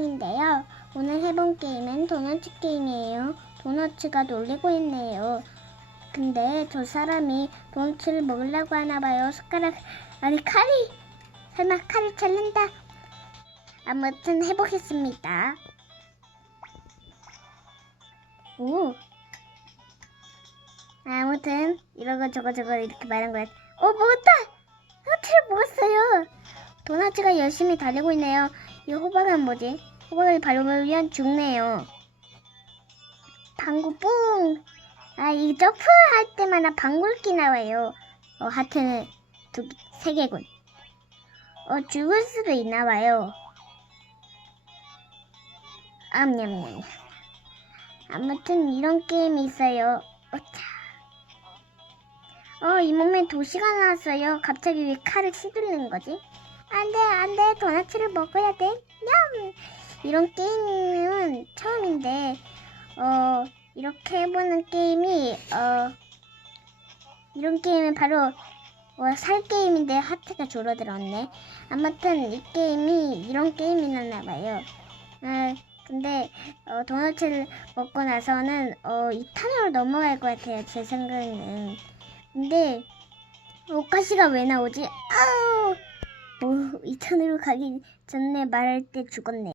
영상인데요. 오늘 해본 게임은 도너츠 게임이에요. 도너츠가 놀리고 있네요. 근데 저 사람이 도너츠를 먹으려고 하나 봐요. 숟가락, 아니 칼이, 설마 칼을 찾는다. 아무튼 해보겠습니다. 오. 아무튼 이러고 저거 저거 이렇게 말한 거야. 어 먹었다. 하트를 먹었어요. 도나츠가 열심히 달리고 있네요. 이 호박은 뭐지? 호박을 밟으면 죽네요. 방구 뿡. 아, 이 점프 할 때마다 방울기 나와요. 어, 하트는 두, 개- 세 개군. 어, 죽을 수도 있나 봐요. 암냠냠. 아무튼 이런 게임이 있어요. 어차. 어, 이 몸에 도시가 나왔어요. 갑자기 왜 칼을 휘두르는 거지? 안 돼, 안 돼. 도나츠를 먹어야 돼. 냠! 이런 게임은 처음인데, 어, 이렇게 해보는 게임이, 어, 이런 게임은 바로, 어, 살 게임인데 하트가 줄어들었네. 아무튼 이 게임이 이런 게임이었나 봐요. 아, 근데, 어, 도너츠를 먹고 나서는, 어, 2탄으로 넘어갈 것 같아요. 제 생각에는. 근데, 오카시가 왜 나오지? 아우! 뭐, 2탄으로 가기 전에 말할 때 죽었네.